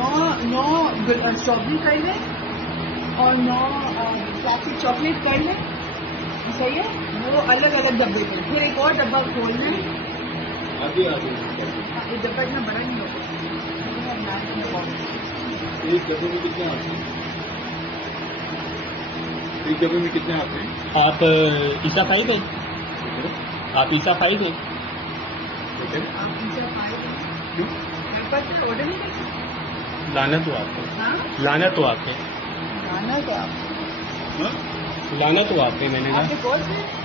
9 strawberry कर लें और 9 क्लासिक चॉकलेट कर लें, सही है। वो अलग अलग डब्बे में, फिर एक और डब्बा खोल लें। आगे एक डब्बा इतना बड़ा नहीं होगा। एक डब्बे में कितने आते हैं? एक डब्बे में कितने आते हैं? आप ईसा खाएंगे? आप ईसा खाएंगे? आप ईसा खाएंगे? मेरे पास ऑर्डर नहीं करते। लाना तो आपको, हाँ लाना तो आपके, लाना तो आप लाना तो आपके, मैंने कहा आपके कौन से